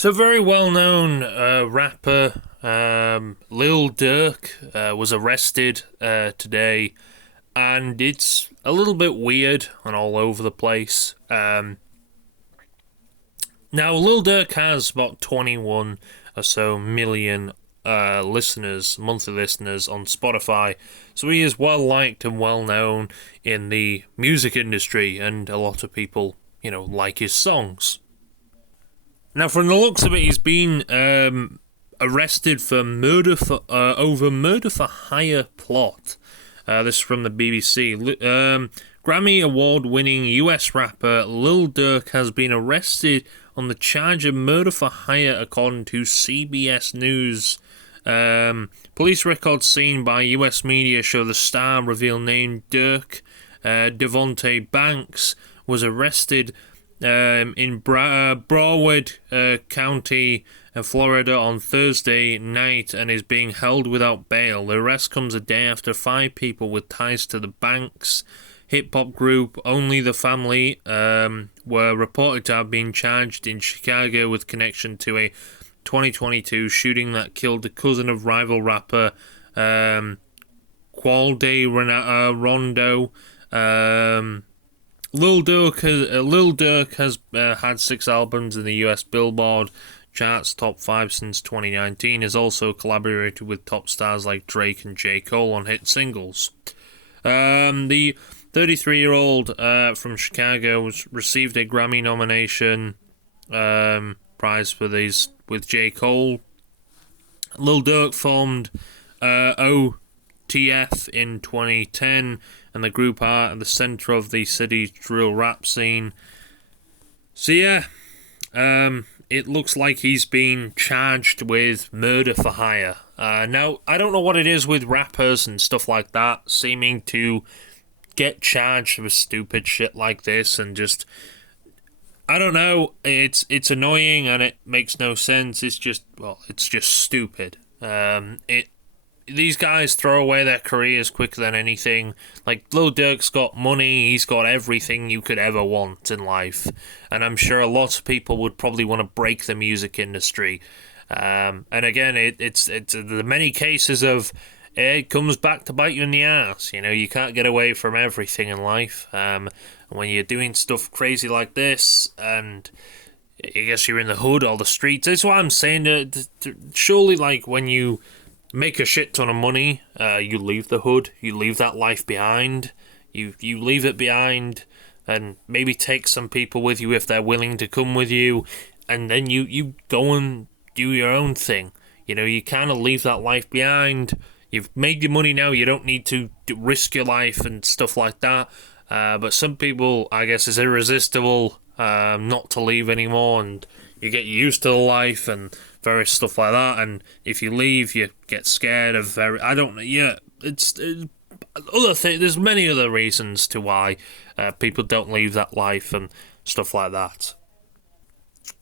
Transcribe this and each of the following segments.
So, very well known rapper Lil Durk was arrested today, and it's a little bit weird and all over the place. Now, Lil Durk has about 21 or so million listeners, monthly listeners on Spotify, so he is well liked and well known in the music industry, and a lot of people, like his songs. Now, from the looks of it, he's been arrested for murder for hire plot. This is from the BBC. Grammy award-winning US rapper Lil Durk has been arrested on the charge of murder for hire, according to CBS News. Police records seen by US media show the star reveal named Durk Devontae Banks was arrested in Broward County, Florida on Thursday night and is being held without bail. The arrest comes a day after 5 people with ties to the Banks hip-hop group Only the Family were reported to have been charged in Chicago with connection to a 2022 shooting that killed the cousin of rival rapper Qualde Rondo. Lil Durk has had 6 albums in the US Billboard charts, top 5 since 2019. Has also collaborated with top stars like Drake and J. Cole on hit singles. The 33-year-old from Chicago received a Grammy nomination prize for these with J. Cole. Lil Durk formed OTF in 2010, and the group are at the centre of the city's drill rap scene. So yeah, it looks like he's been charged with murder for hire. Now, I don't know what it is with rappers and stuff like that, seeming to get charged with stupid shit like this, and just, I don't know, it's annoying and it makes no sense. It's just stupid. These guys throw away their careers quicker than anything. Like, Lil Durk's got money, he's got everything you could ever want in life. And I'm sure a lot of people would probably want to break the music industry. And again, it's the many cases of it comes back to bite you in the ass. You can't get away from everything in life. When you're doing stuff crazy like this, and I guess you're in the hood or the streets, that's what I'm saying. Surely, like, when you make a shit ton of money, you leave the hood, you leave that life behind, you leave it behind, and maybe take some people with you if they're willing to come with you, and then you go and do your own thing. You kind of leave that life behind. You've made your money now, you don't need to risk your life and stuff like that, but some people, I guess, it's irresistible not to leave anymore, and you get used to the life and various stuff like that, and if you leave, you get scared of there's many other reasons to why people don't leave that life and stuff like that.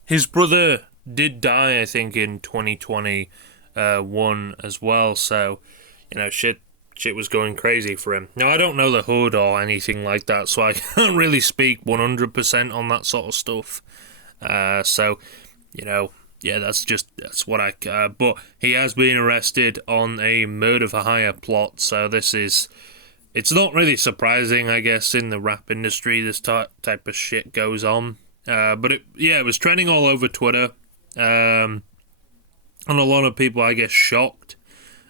His brother did die, I think, in 2021 as well, so, shit was going crazy for him. Now, I don't know the hood or anything like that, so I can't really speak 100% on that sort of stuff. Yeah, that's what but he has been arrested on a murder for hire plot, so it's not really surprising, I guess, in the rap industry this type of shit goes on. But it was trending all over Twitter, and a lot of people, I guess, shocked.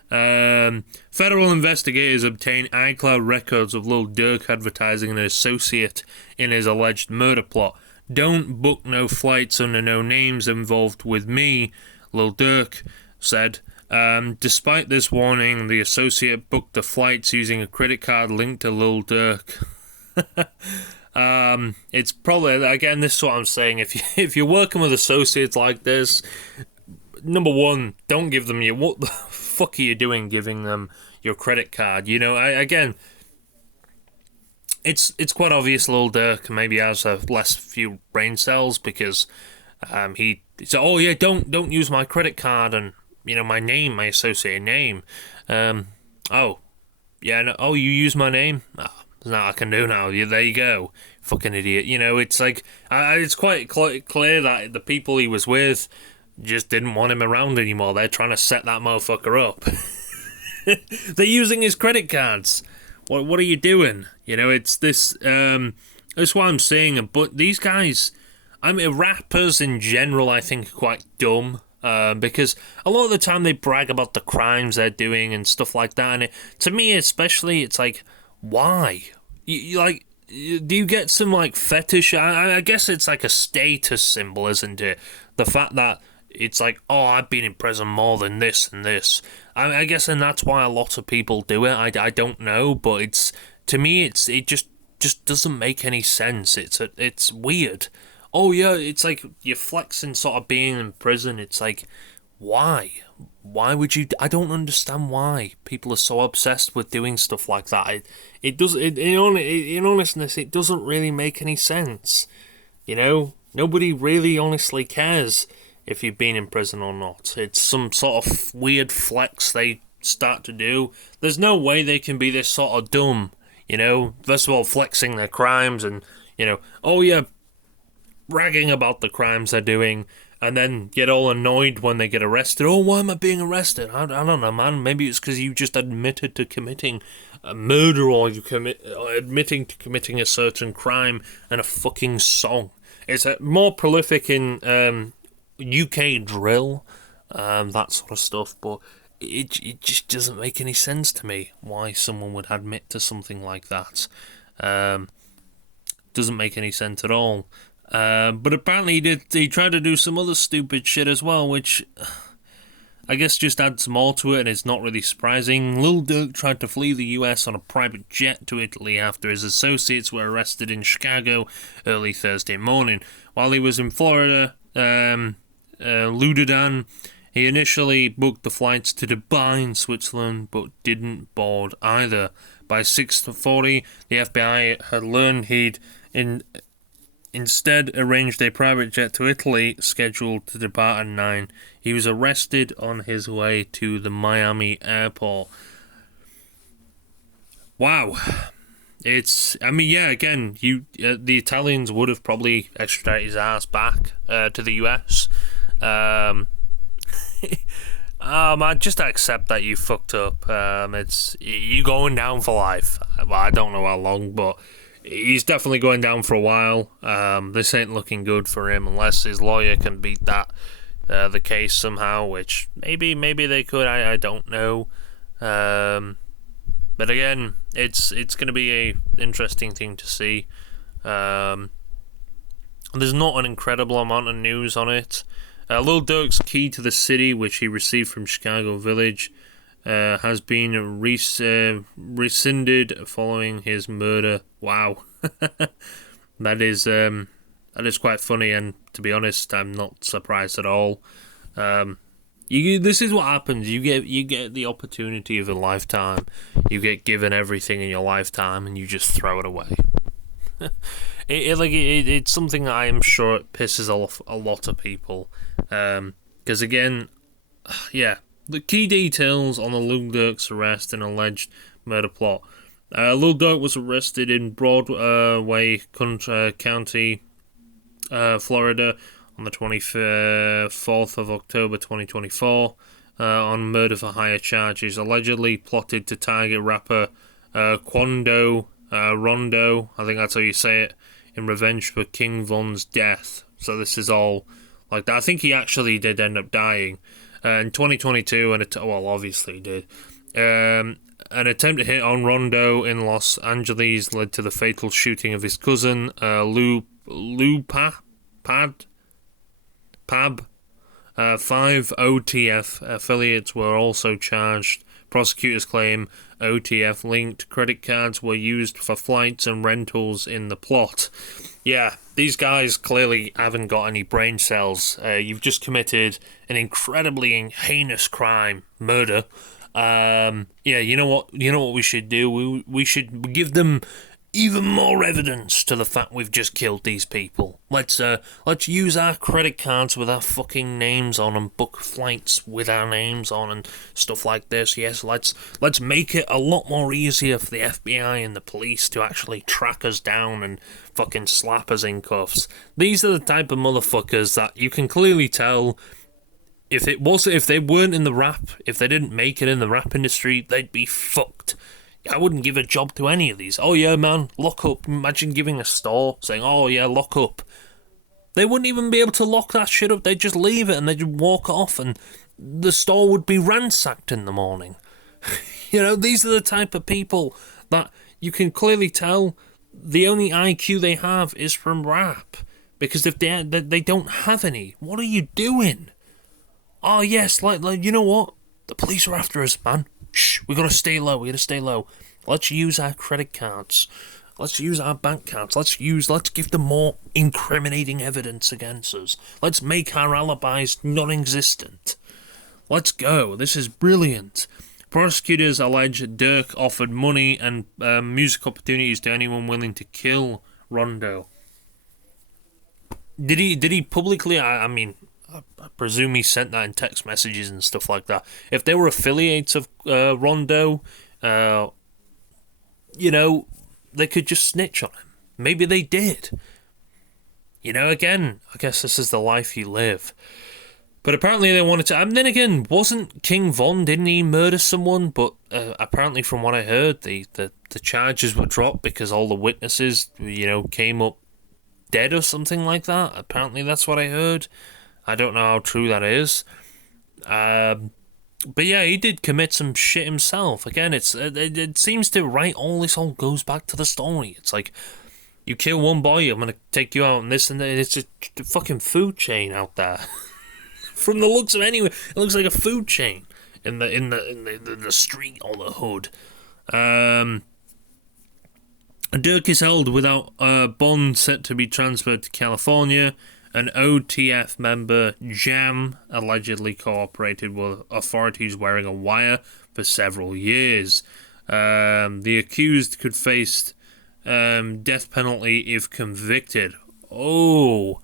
Federal investigators obtained iCloud records of Lil Durk advertising an associate in his alleged murder plot. "Don't book no flights under no names involved with me," Lil Durk said. Despite this warning, the associate booked the flights using a credit card linked to Lil Durk. It's probably, again, this is what I'm saying. If you're working with associates like this, number one, don't give them what the fuck are you doing giving them your credit card? It's quite obvious Lil Durk maybe has a less few brain cells, because he said, "Oh yeah, don't use my credit card and my name, my associated name." Oh yeah, no, oh, you use my name? Oh, there's nothing I can do now. There you go, fucking idiot. It's like it's quite clear that the people he was with just didn't want him around anymore. They're trying to set that motherfucker up. They're using his credit cards. What are you doing? You know, it's this. That's what I'm saying. But these guys, I mean, rappers in general, I think, are quite dumb. Because a lot of the time they brag about the crimes they're doing and stuff like that. And to me, especially, it's like, why? Like, do you get some like fetish? I guess it's like a status symbol, isn't it? The fact that it's like, oh, I've been in prison more than this and this. I guess, and that's why a lot of people do it. I don't know, but it's, to me, it just doesn't make any sense. It's weird. Oh yeah, it's like you're flexing sort of being in prison. It's like, why? Why would you? I don't understand why people are so obsessed with doing stuff like that. It does. In honestness, it doesn't really make any sense. You know, nobody really honestly cares if you've been in prison or not. It's some sort of weird flex they start to do. There's no way they can be this sort of dumb. You know, first of all, flexing their crimes and, you know, oh yeah, bragging about the crimes they're doing, and then get all annoyed when they get arrested. Oh, why am I being arrested? I don't know, man. Maybe it's because you just admitted to committing a murder, or admitting to committing a certain crime and a fucking song. It's more prolific in UK drill, that sort of stuff, but it just doesn't make any sense to me why someone would admit to something like that. Doesn't make any sense at all. But apparently he tried to do some other stupid shit as well, which I guess just adds more to it, and it's not really surprising. Lil Durk tried to flee the US on a private jet to Italy after his associates were arrested in Chicago early Thursday morning. While he was in Florida, Ludedan, he initially booked the flights to Dubai in Switzerland, but didn't board either. By 6:40, the FBI had learned he'd instead arranged a private jet to Italy, scheduled to depart at 9. He was arrested on his way to the Miami airport. Wow. Again, the Italians would have probably extradited his ass back to the US. Man, just accept that you fucked up. It's you going down for life. Well, I don't know how long, but he's definitely going down for a while. This ain't looking good for him unless his lawyer can beat that the case somehow, which maybe they could. I don't know. But again, it's going to be a interesting thing to see. There's not an incredible amount of news on it. Lil Durk's key to the city, which he received from Chicago Village, has been rescinded following his murder. Wow. That is quite funny, and to be honest, I'm not surprised at all. This is what happens. You get the opportunity of a lifetime. You get given everything in your lifetime, and you just throw it away. It's something that I am sure it pisses off a lot of people. Because again, the key details on the Lil Durk's arrest and alleged murder plot. Lil Durk was arrested in Broadway County, Florida, on the 24th of October 2024 on murder for hire charges. Allegedly plotted to target rapper Rondo, I think that's how you say it, in revenge for King Von's death. So this is all like that. I think he actually did end up dying in 2022, obviously he did. An attempt to hit on Rondo in Los Angeles led to the fatal shooting of his cousin, Pab. 5 OTF affiliates were also charged. Prosecutors claim OTF-linked credit cards were used for flights and rentals in the plot. Yeah, these guys clearly haven't got any brain cells. You've just committed an incredibly heinous crime, murder. You know what we should do? We should give them even more evidence to the fact we've just killed these people. Let's use our credit cards with our fucking names on and book flights with our names on and stuff like this. Yes, let's make it a lot more easier for the FBI and the police to actually track us down and fucking slap us in cuffs. These are the type of motherfuckers that you can clearly tell if they weren't in the rap, if they didn't make it in the rap industry, they'd be fucked. I wouldn't give a job to any of these. Oh yeah, man, lock up. Imagine giving a store saying, oh yeah, lock up. They wouldn't even be able to lock that shit up. They'd just leave it and they'd walk off and the store would be ransacked in the morning. You know, these are the type of people that you can clearly tell the only IQ they have is from rap. Because if they don't have any, what are you doing? Oh yes, like you know what? The police are after us, man. Shh, we gotta stay low. Let's use our credit cards. Let's use our bank cards. Let's give them more incriminating evidence against us. Let's make our alibis non-existent. Let's go. This is brilliant. Prosecutors allege Durk offered money and music opportunities to anyone willing to kill Rondo. Did he publicly? I mean, I presume he sent that in text messages and stuff like that. If they were affiliates of Rondo, you know, they could just snitch on him. Maybe they did. You know, again, I guess this is the life you live. But apparently they wanted to... And then again, wasn't King Von, didn't he murder someone? But apparently from what I heard, the charges were dropped because all the witnesses, you know, came up dead or something like that. Apparently that's what I heard. I don't know how true that is. But yeah, he did commit some shit himself. Again, it seems to, right, all goes back to the story. It's like, you kill one boy, I'm going to take you out and this and that. It's a fucking food chain out there. From the looks of anyway, it looks like a food chain in the street or the hood. Durk is held without bond, set to be transferred to California. An OTF member, Jam, allegedly cooperated with authorities wearing a wire for several years. The accused could face death penalty if convicted. Oh,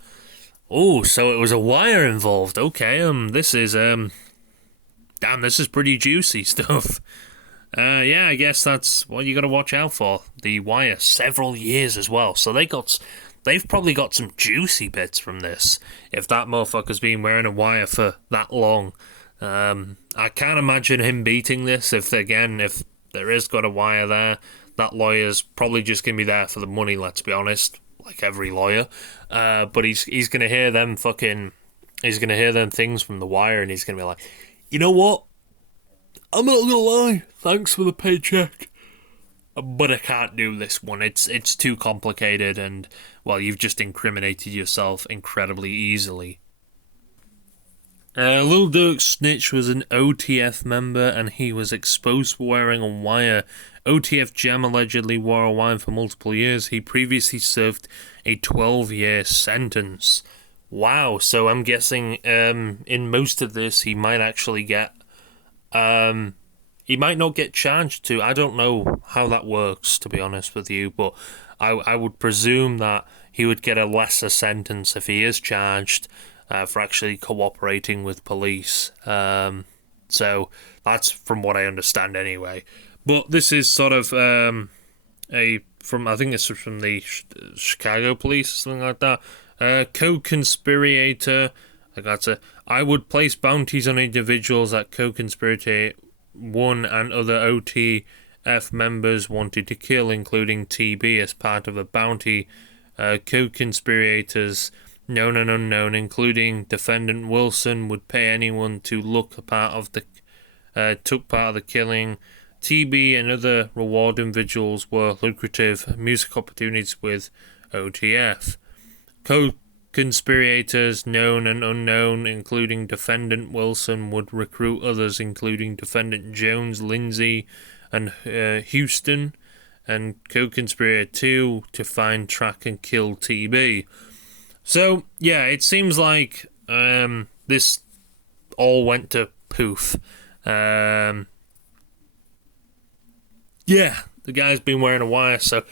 so it was a wire involved. Okay, this is this is pretty juicy stuff. Yeah, I guess that's what you got to watch out for. The wire, several years as well. So they've probably got some juicy bits from this. If that motherfucker's been wearing a wire for that long, I can't imagine him beating this. If there is got a wire there, that lawyer's probably just gonna be there for the money. Let's be honest. Like every lawyer, but he's gonna hear them things from the wire, and he's gonna be like, you know what? I'm not gonna lie. Thanks for the paycheck, but I can't do this one. It's too complicated, and well, you've just incriminated yourself incredibly easily. Lil Durk's snitch was an OTF member, and he was exposed for wearing a wire. OTF Jam allegedly wore a wire for multiple years. He previously served a 12-year sentence. Wow, so I'm guessing in most of this he might actually get... he might not get charged to... I don't know how that works, to be honest with you, but I would presume that he would get a lesser sentence if he is charged for actually cooperating with police. So that's from what I understand anyway. But this is sort of I think it's from the Chicago police or something like that. Co-conspirator. I would place bounties on individuals that co-conspirator one and other OTF members wanted to kill, including TB, as part of a bounty. Co-conspirators known and unknown, including defendant Wilson, would pay anyone to took part of the killing. TB and other reward individuals were lucrative music opportunities with OTF. Co-conspirators known and unknown, including defendant Wilson, would recruit others, including defendant Jones, Lindsay, and Houston, and co-conspirator 2 to find, track, and kill TB. So, yeah, it seems like this all went to poof. Yeah, the guy's been wearing a wire, so...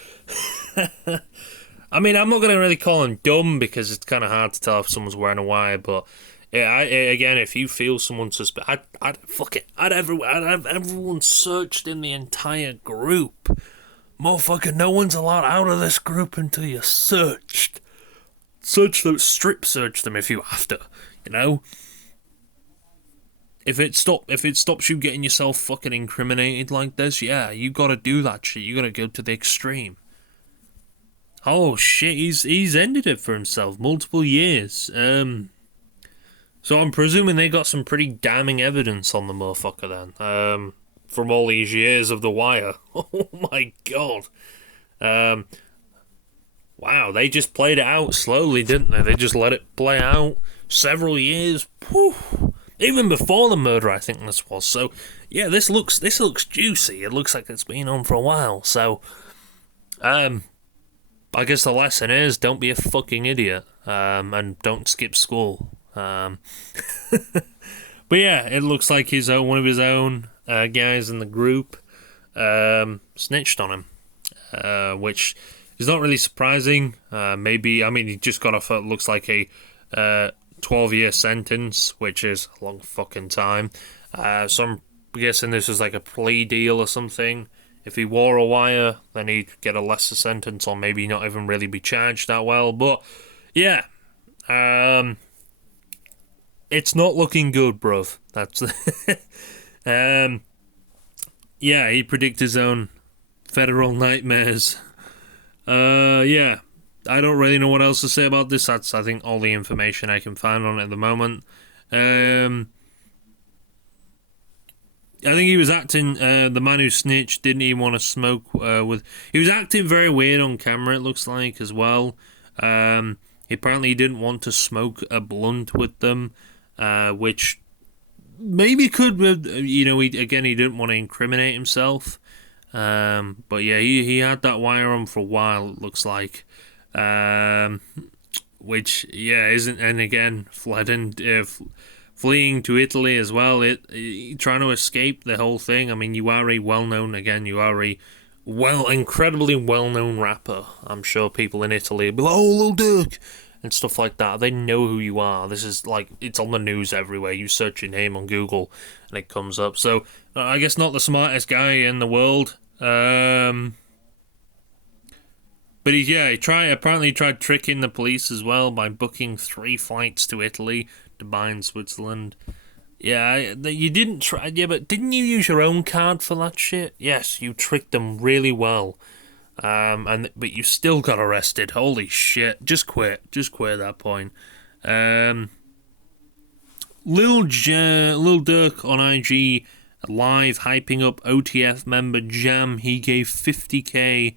I mean, I'm not going to really call him dumb, because it's kind of hard to tell if someone's wearing a wire, but... again, if you feel someone suspect... I'd have everyone searched in the entire group. Motherfucker, no one's allowed out of this group until you're searched. Search them, strip search them if you have to, you know? if it stops you getting yourself fucking incriminated like this, yeah, you gotta do that shit. You gotta go to the extreme. Oh shit, he's ended it for himself multiple years. So I'm presuming they got some pretty damning evidence on the motherfucker then. From all these years of The Wire. Oh my god. Wow, they just played it out slowly, didn't they? They just let it play out several years. Whew. Even before the murder, I think this was. So, yeah, this looks juicy. It looks like it's been on for a while. So, I guess the lesson is don't be a fucking idiot, and don't skip school. But yeah, it looks like one of his own guys in the group snitched on him, which is not really surprising. He just got off what looks like a 12-year sentence, which is a long fucking time. So I'm guessing this was like a plea deal or something. If he wore a wire, then he'd get a lesser sentence, or maybe not even really be charged that well. But yeah, it's not looking good, bruv. That's yeah, he predicted his own federal nightmares. Yeah, I don't really know what else to say about this. That's, I think, all the information I can find on it at the moment. I think he was acting, the man who snitched didn't even want to smoke with... He was acting very weird on camera, it looks like, as well. Apparently he didn't want to smoke a blunt with them, which maybe could, he didn't want to incriminate himself. But yeah, he had that wire on for a while, it looks like. Which, yeah, isn't... And again, fleeing to Italy as well, trying to escape the whole thing. I mean, you are a incredibly well-known rapper. I'm sure people in Italy will be like, oh, Lil Durk, and stuff like that. They know who you are. This is like, it's on the news everywhere. You search your name on Google and it comes up. So, I guess not the smartest guy in the world. But he apparently tried tricking the police as well by booking 3 flights to Italy, Dubai and Switzerland. Yeah, you didn't try. Yeah, but didn't you use your own card for that shit? Yes, you tricked them really well. But you still got arrested. Holy shit! Just quit at that point. Lil Durk on IG live hyping up OTF member Jam. He gave 50k,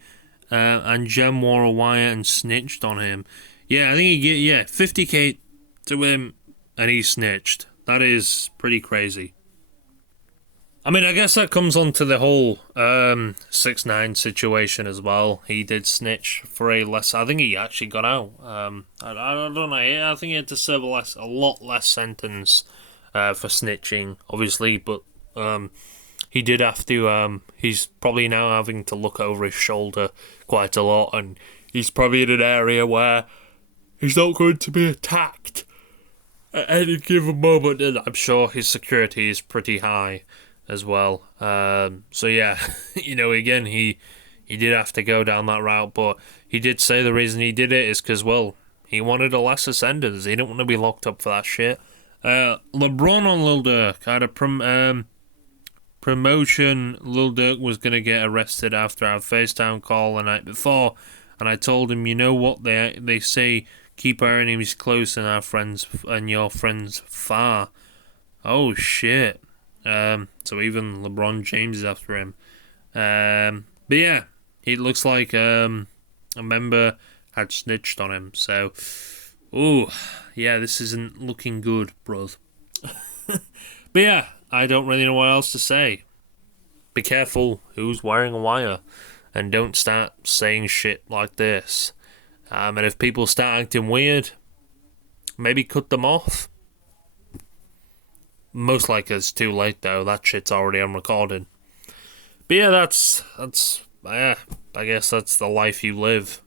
and Jam wore a wire and snitched on him. Yeah, I think he gave 50k to him. And he snitched. That is pretty crazy. I mean, I guess that comes on to the whole 6ix9ine situation as well. He did snitch for a less... I think he actually got out. I don't know. I think he had to serve a lot less sentence for snitching, obviously. But he did have to... he's probably now having to look over his shoulder quite a lot. And he's probably in an area where he's not going to be attacked at any given moment, and I'm sure his security is pretty high as well. So yeah, again, he did have to go down that route, but he did say the reason he did it is because, well, he wanted a lesser sentence. He didn't want to be locked up for that shit. LeBron on Lil Durk had a promotion. Lil Durk was going to get arrested after our FaceTime call the night before, and I told him, you know what they say, keep our enemies close and our friends and your friends far. Oh shit. So even LeBron James is after him. But yeah, it looks like a member had snitched on him. So, ooh, yeah, this isn't looking good, bruv. But yeah, I don't really know what else to say. Be careful who's wearing a wire, and don't start saying shit like this. And if people start acting weird, maybe cut them off. Most likely it's too late though. That shit's already on recording. But yeah, that's I guess that's the life you live.